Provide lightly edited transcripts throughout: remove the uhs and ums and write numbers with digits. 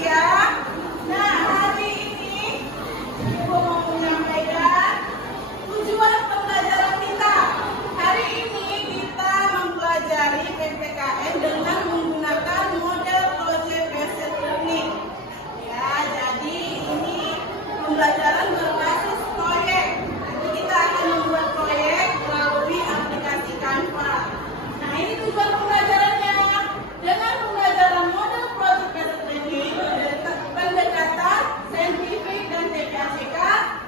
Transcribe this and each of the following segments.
ya. Nah, hari ini Ibu mau menyampaikan tujuan pembelajaran kita. Hari ini kita mempelajari PPKN dengan menggunakan model project based learning. Ya, jadi ini pembelajaran berbasis proyek. Nanti kita akan membuat proyek melalui aplikasi Canva. Nah, ini tujuan pembelajarannya. Dengan pembelajaran model project based learning, pendekatan saintifik dan TPACK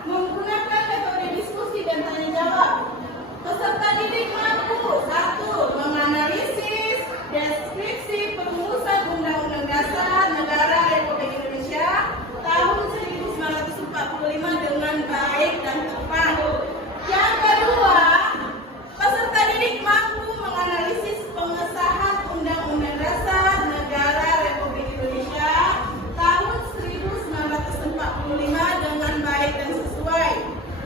menggunakan metode diskusi dan tanya jawab. Peserta didik mampu: 1. Menganalisis deskripsi perumusan Undang-Undang Dasar Negara Republik Indonesia tahun 1945 dengan baik dan tepat. Yang kedua, peserta didik mampu menganalisis pengesahan Undang-Undang Dasar Negara Republik Indonesia tahun 1945 dengan baik dan sesuai.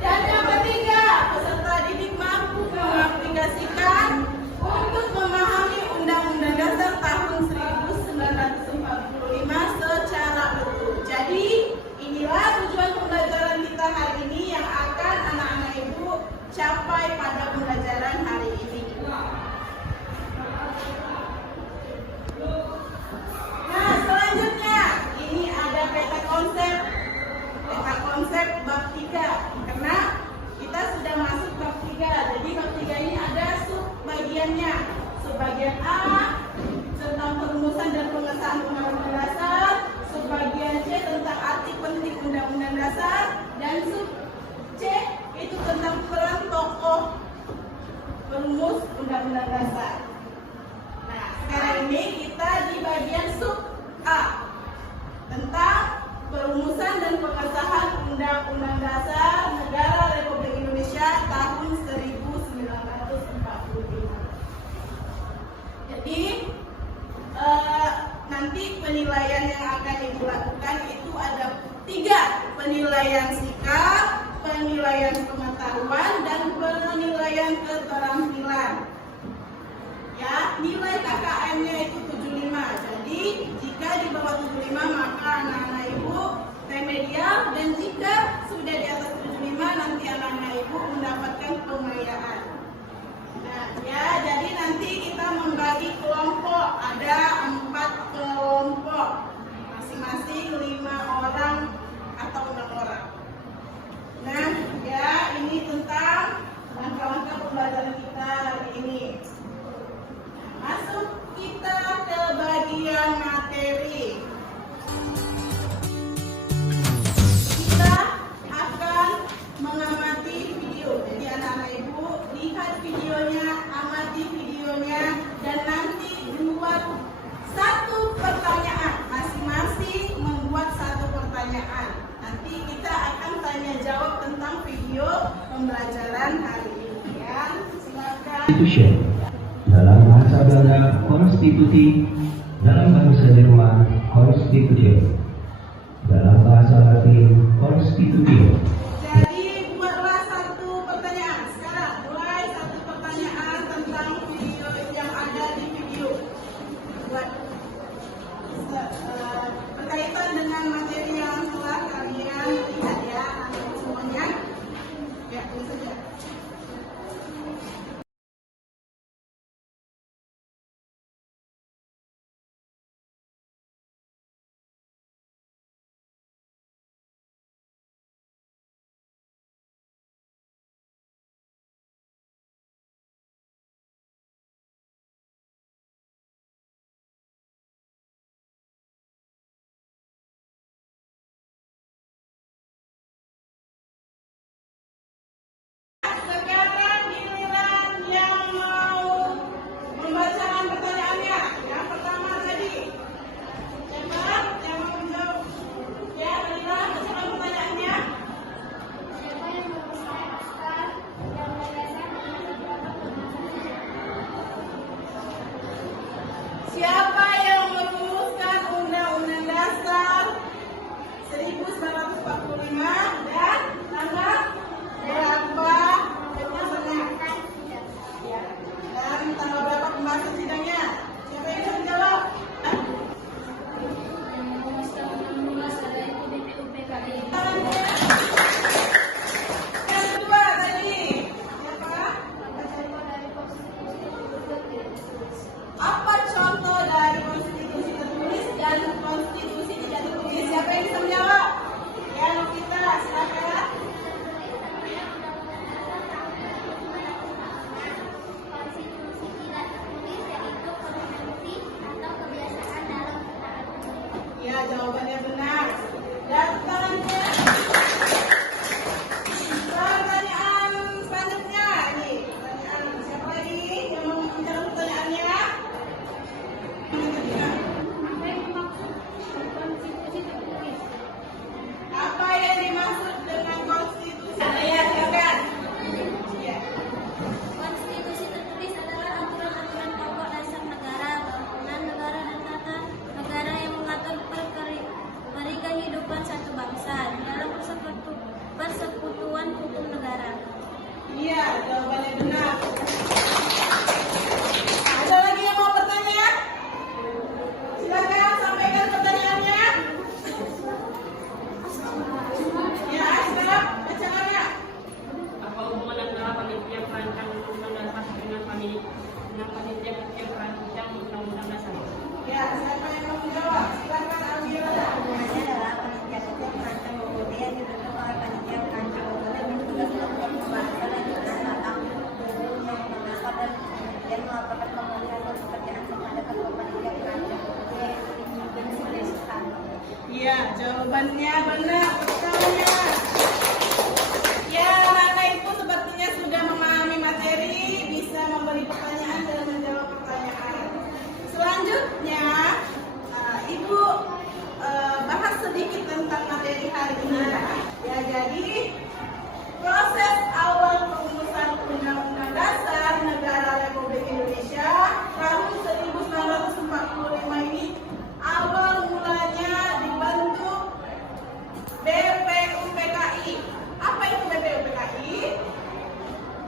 Dan yang ketiga, peserta didik mampu mengaplikasikan untuk memahami Undang-Undang Dasar tahun 1945 secara utuh. Jadi, inilah tujuan pembelajaran kita hari ini yang akan anak-anak Ibu capai pada pembelajaran hari ini. Nah, selanjutnya ini ada peta konsep bab 3. Karena kita sudah masuk bab 3. Jadi bab 3 ini ada subbagiannya. Subbagian A tentang perumusan dan pengesahan Undang-Undang Dasar, subbagian C tentang arti penting Undang-Undang Dasar, dan sub C itu tentang peran tokoh perumus Undang-Undang Dasar. Nah, sekarang ini kita di bagian sub A tentang perumusan dan pengesahan Undang-Undang Dasar Negara Republik Indonesia tahun 1945. Jadi nanti penilaian yang akan Ibu lakukan itu ada 3: penilaian sikap, penilaian pengetahuan, dan penilaian keterampilan. Ya, nilai KKM-nya itu 75. Jadi jika di bawah 75 maka anak-anak Ibu remedial, dan jika sudah di atas 75 nanti anak-anak Ibu mendapatkan pengayaan. Nah, ya, jadi nanti kita membagi kelompok, ada 4 kelompok, masing-masing 5 orang atau 6 orang. Nah, ya, ini tentang langkah-langkah pembelajaran kita hari ini. Masuk kita ke bagian materi. Kita akan mengamati video. Jadi anak-anak Ibu lihat videonya, amati videonya, dan nanti buat 1 pertanyaan. Masing-masing membuat 1 pertanyaan. Nanti kita akan tanya jawab tentang video pembelajaran hari ini. Ya, silakan. Dalam bahasa Belanda konstitusi, dalam bahasa Jerman konstitusi, dalam bahasa Latin konstitusi. Jadi buatlah 1 pertanyaan. Sekarang mulai 1 pertanyaan tentang video yang ada di video. Buat berkaitan dengan materi yang telah kalian lihat ya, semuanya. Ya, ini saja. Sekarang giliran yang mau membacakan pertanyaannya. Yang pertama tadi, siapa yang mau menjawab? Ya, giliran bacakan pertanyaannya. Siapa yang merumuskan Undang-Undang Dasar Siapa yang merumuskan Undang-Undang Dasar 1945 dan tanggal berapa pembahasannya? Ya. Dan tanggal berapa pembahasan sidangnya? Siapa yang bisa menjawab? yang merumuskan jawabannya benar. Dan tangannya. Pertanyaan selanjutnya nih. Pertanyaan siapa lagi yang mau menjawab pertanyaannya? Apa yang dimaksud dengan konstitusi? Ya, silakan. Ya. Konstitusi tertulis adalah aturan-aturan pokok dasar negara, bangunan negara dan tata negara yang mengatur kehidupan satu bangsa di dalam persekutuan hukum negara. Iya, jawabannya benar. Ada lagi yang mau bertanya? Silakan sampaikan pertanyaannya. Ya, Aisyah, bacaannya. Apa hubungan antara panitia perancang undang-undang dasar dengan panitia perancang undang-undang dasar? Ya, siapa yang mau menjawab? Silakan Amira. Hubungannya adalah panitia perancang UUD yang dibentuk oleh panitia perancang UUD yang bertugas melakukan pembahasan dan penerapan undang-undang dasar dan melakukan pemulihan dan pekerjaan kepada ketua panitia perancang UUD yaitu Ibu Sri Soekarno. Iya, jawabannya benar. Pertanyaannya. Ya, anak-anak ibu sepertinya sudah memahami materi, bisa memberi pertanyaan dan menjawab pertanyaan. Selanjutnya, ibu bahas sedikit tentang materi hari ini. Ya, jadi proses awal perumusan Undang-Undang Dasar Negara Republik Indonesia tahun 1945 ini awal mulanya dibentuk BPUPKI. Apa itu BPUPKI?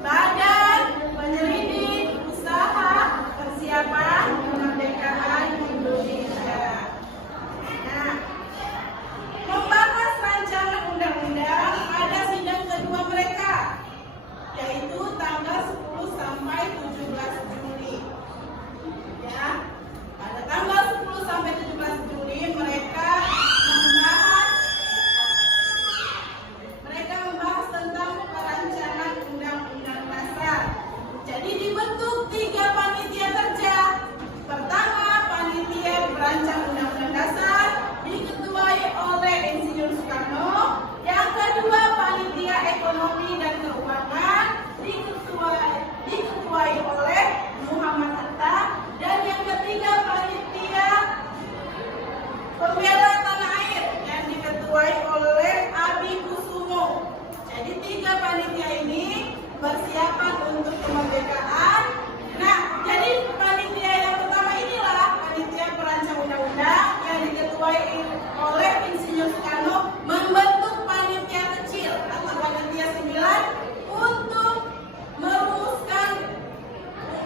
Badan Penyelidik Usaha Persiapan Kemerdekaan Indonesia. Nah, membahas rancangan undang-undang pada sidang kedua mereka, yaitu tanggal 10 sampai 17 Juli. Ya, pada tanggal 10 sampai 17 Juli mereka membahas tentang perancangan undang-undang dasar. Jadi dibentuk 3 panitia kerja. Pertama, panitia perancang undang-undang dasar diketuai oleh Insinyur Soekarno. Yang kedua, panitia ekonomi dan keuangan diketuai oleh Muhammad Hatta. Dan yang ketiga, panitia pembela tanah air yang diketuai oleh Abi Kusumo. Jadi 3 panitia ini persiapan untuk kemerdekaan. Nah, jadi panitia yang pertama inilah panitia perancang undang-undang yang diketuai oleh Insinyur Soekarno membentuk panitia kecil atau panitia 9 untuk merumuskan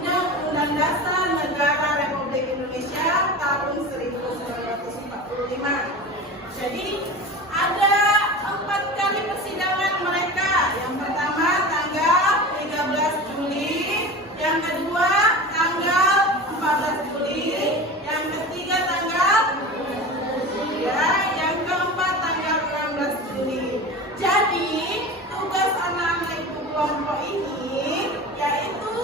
Undang-Undang Dasar Negara Republik Indonesia tahun 1945. Jadi ada 4 kali persidangan mereka. Yang pertama tanggal 13 Juli, yang kedua tanggal 14 Juli, yang ketiga tanggal yang keempat tanggal 16 Juli. Jadi tugas anak-anak ibu kelompok ini yaitu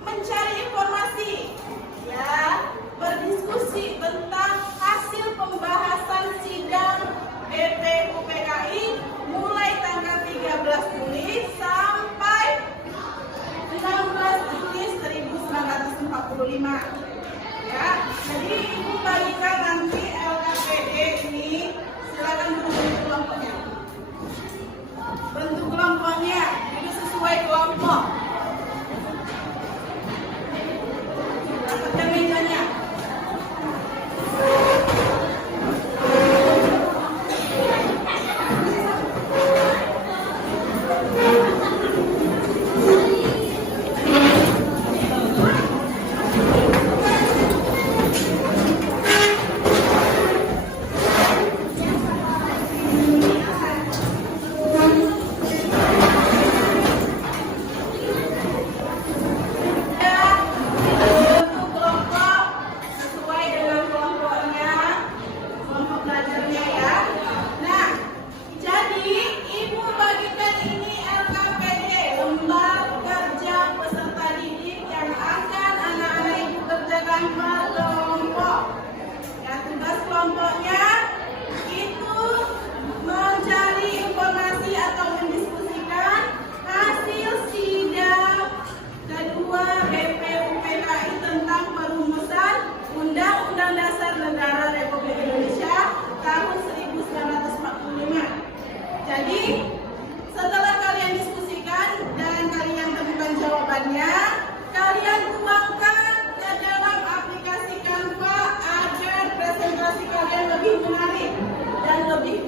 mencari informasi, ya, berdiskusi tentang hasil pembahasan sidang BPUPKI mulai tanggal 13 Juli sampai 16 Juli 1945. Ya, jadi ibu bagikan nanti LKPD ini, silakan bentuk kelompoknya. Bentuk kelompoknya itu sesuai kelompok. Dapatkan mejanya.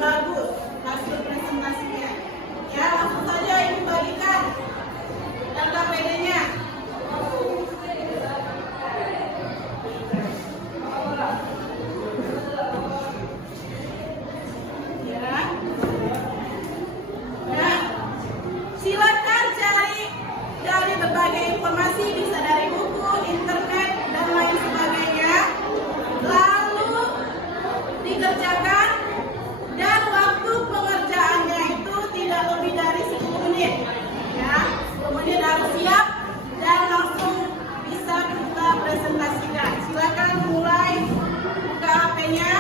bagus hasil presentasinya. Ya, langsung saja Ibu bagikan data PD-nya. Ya. Nah, silakan cari dari berbagai informasi, bisa dari buku, internet, dan lain sebagainya. Lalu dikerjakan, dan waktu pengerjaannya itu tidak lebih dari 10 menit. Ya, 10 menit harus siap dan langsung bisa kita presentasikan. Silakan mulai buka HP-nya.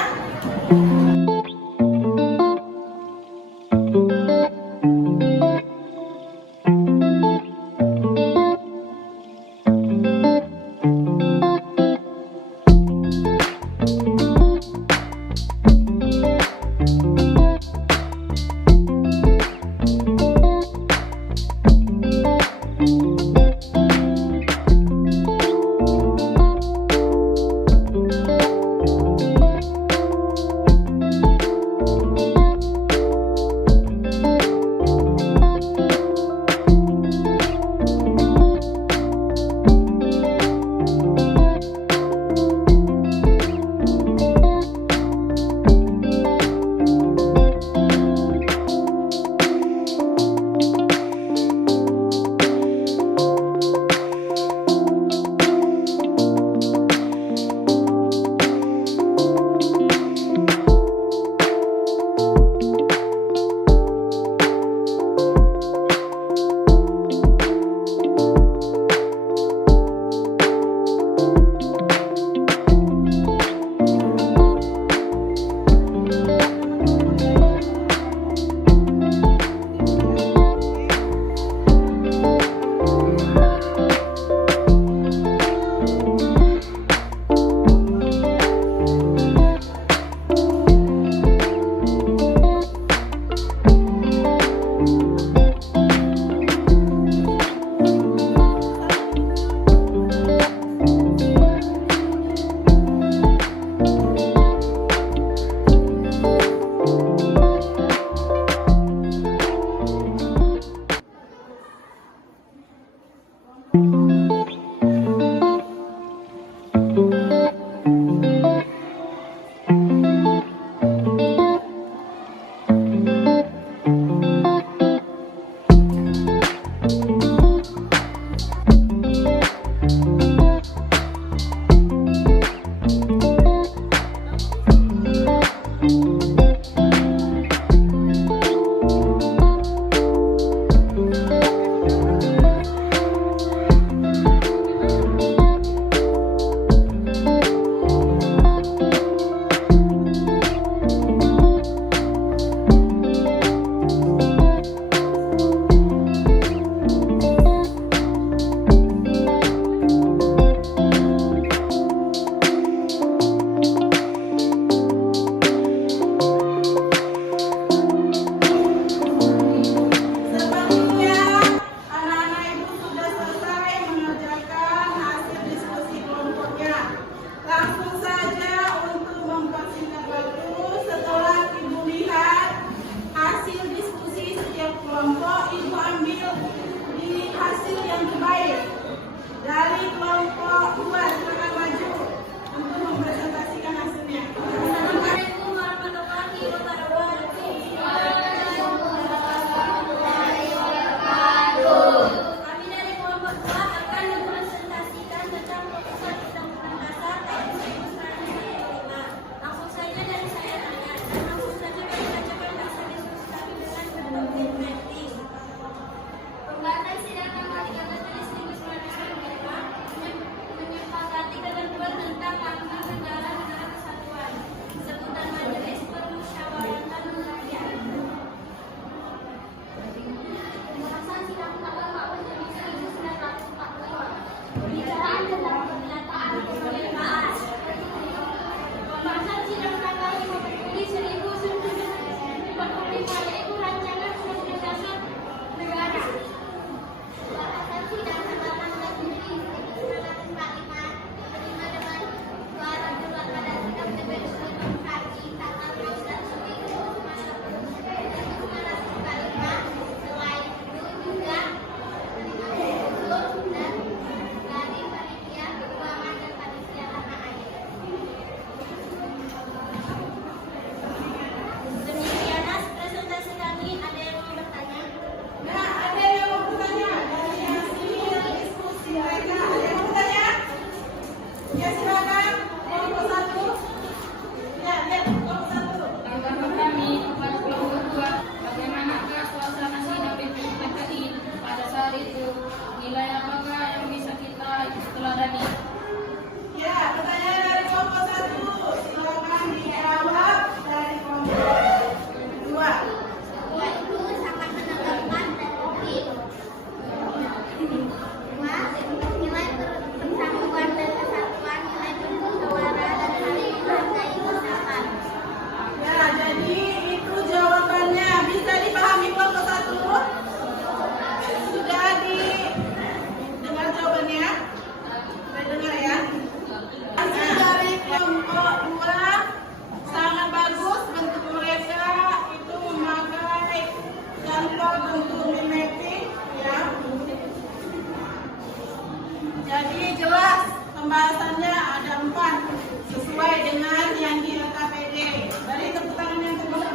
Jadi jelas pembahasannya ada 4 sesuai dengan yang di LKPD. Beri tepuk tangan yang kedua.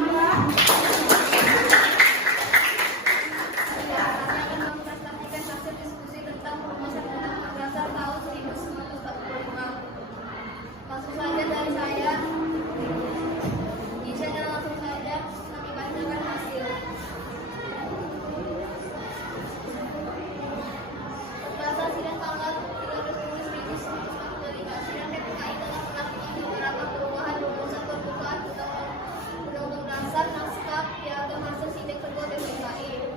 Saya akan mempresentasikan hasil diskusi tentang perumusan Undang-Undang Dasar tahun 1945. Langsung saja dari saya. Izin dan langsung saja kami bacakan hasil. Berdasar sidang tanggal 13 Juli 1945, sidang DPKI telah melakukan beberapa perubahan rumusan pembukaan Undang-Undang Dasar naskah piagam hasil sidang kedua DPKI.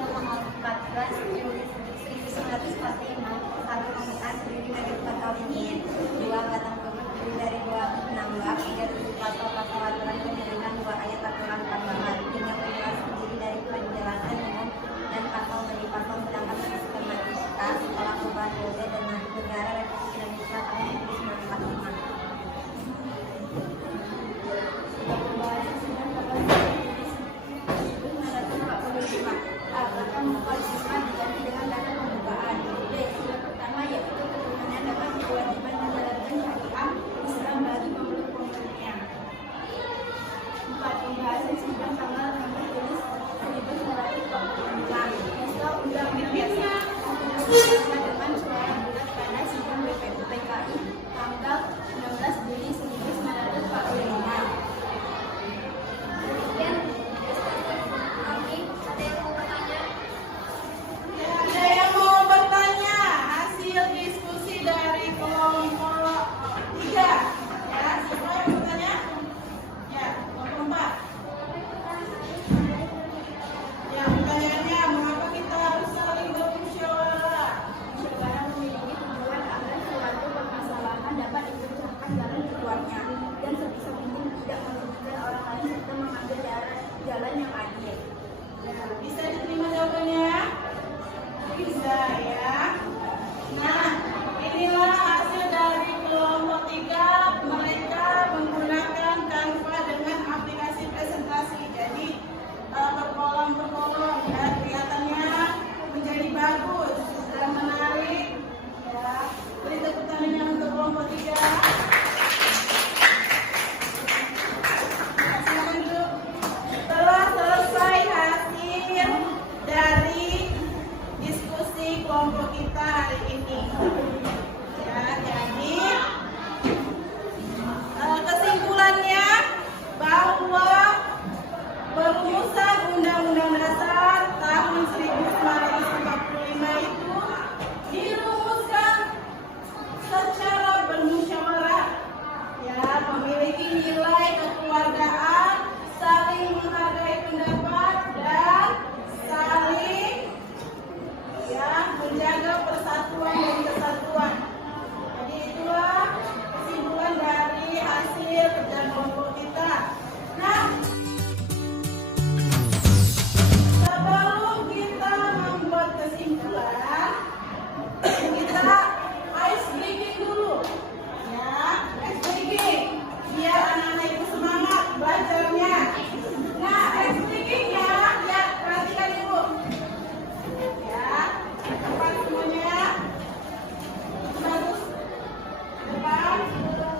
Tanggal 14 Juli 1945, 1 pembukaan berdiri dari 4 alinean, 2 batang tubuh berdiri dari 2 nambah, 3 tujuh pasal aturan pemilihan, 2 ayat aturan tambahan, 3 penjelasan berdiri dari penjelasan umum dan pasal dari pasal sedangkan sistematika setelah perubahan UUD dan Negara Republik Indonesia tahun 1945. Pembahasan sidang tanggal 1945. Apakah mempersiapkan diganti dengan data pembukaan? B. Sila pertama yaitu keturunannya dapat kewajiban menjalankan syariah Islam bagi pemeluk-pemeluknya. 4. Pembahasan sidang tanggal 16 Juli 1945. Undang-Undang Dasar dengan suara bulat pada sidang BPUPKI tanggal 16 Juli 1945. Demikian kami. Ada yang mau bertanya? Ada yang mau bertanya hasil diskusi dari kelompok 3? Ya, siapa yang bertanya? Ya, kelompok 4. Ya, pertanyaannya, mengapa kita harus saling bermusyawarah? Musyawarah memiliki tujuan agar suatu permasalahan dapat dibicarakan dalam keduanya dan sebisa mungkin tidak merugikan orang lain serta mengambil jalan yang adil. Ya, bisa diterima jawabannya? Bisa ya. Nah, inilah hasil dari kelompok 3. Mereka menggunakan Canva dengan aplikasi presentasi. Jadi berkolom-berkolom ya, kelihatannya menjadi bagus dan menarik. Ya, beri tepuk tangannya untuk kelompok 3. Silakan duduk. Telah selesai hasil dari diskusi kelompok kita hari ini. Ya, jadi kesimpulannya bahwa perumusan Undang-Undang Dasar tahun 1945 itu dirumuskan secara bermusyawarah, ya, memiliki nilai kekeluargaan, saling menghargai pendapat dan saling ya menjaga persatuan dan kesatuan. Jadi itulah kesimpulan dari hasil kerja kelompok kita. Nah, sebelum kita membuat kesimpulan, kita ice breaking dulu. Ya, ice breaking. Biar anak-anak itu semangat belajarnya. Nah, ice breakingnya, ya, perhatikan dulu. Ya, cepat semuanya. Bagus. Depan.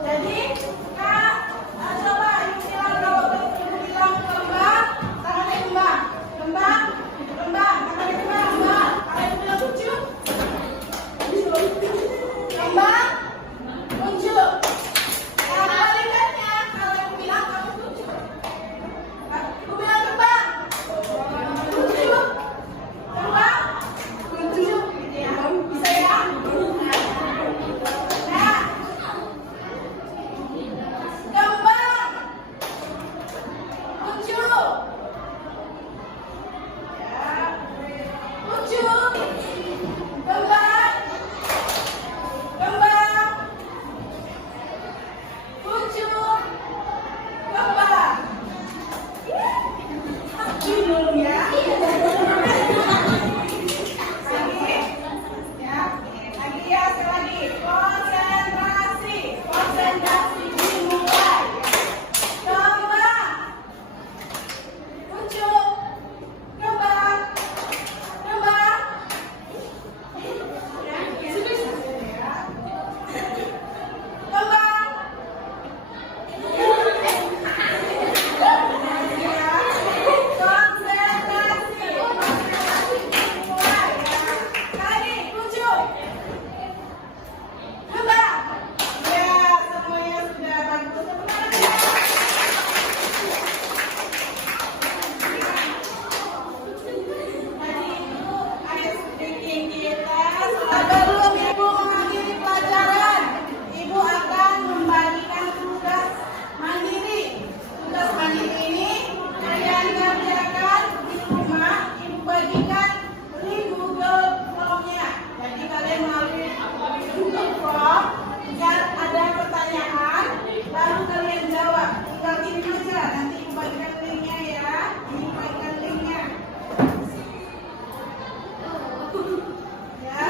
Jadi, Kak, coba yuk bilang kalau loh. Jika ada pertanyaan, lalu kalian jawab. Tinggal kirim aja, nanti bagikan linknya ya. Ini bagikan linknya. Ya.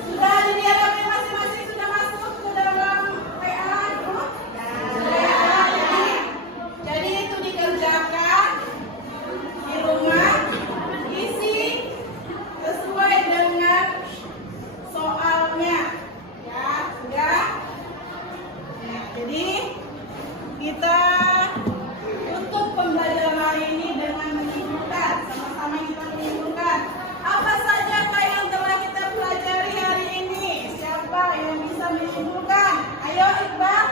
Sudah di dialognya masing-masing sudah masuk ke dalam WA grup? Sudah ya. Jadi itu dikerjakan di rumah, isi sesuai dengan soalnya. Ya, sudah. Ya, jadi kita tutup pembelajaran hari ini dengan menyimpulkan. Sama-sama kita menyimpulkan. Apa saja yang telah kita pelajari hari ini? Siapa yang bisa menyimpulkan? Ayo Iqbal.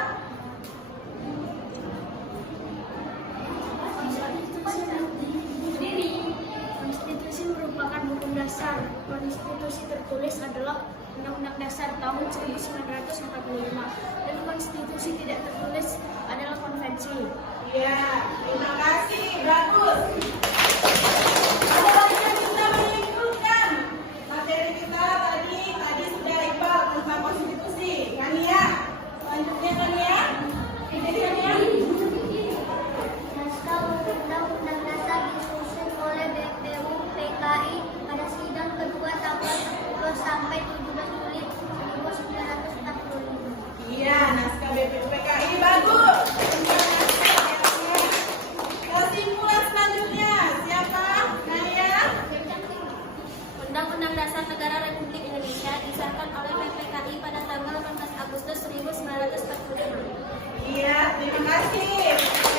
Konstitusi merupakan hukum dasar. Konstitusi tertulis adalah Undang-Undang Dasar tahun 1945 dan konstitusi tidak tertulis adalah konvensi. Ya, terima kasih. Bagus. Ada lagi yang bisa menyimpulkan materi kita tadi sudah Iqbal tentang konstitusi. Kania, selanjutnya Kania. Ini Kania. Naskah Undang-Undang Dasar disusun oleh BPU PKI pada sidang kedua tanggal 10 sampai 17 Juli 1945. Iya, naskah BPU PKI bagus. Kesimpulan selanjutnya siapa? Naya. Undang-Undang Dasar Negara Republik Indonesia disahkan oleh PPKI pada tanggal 18 Agustus 1945. Iya, terima kasih.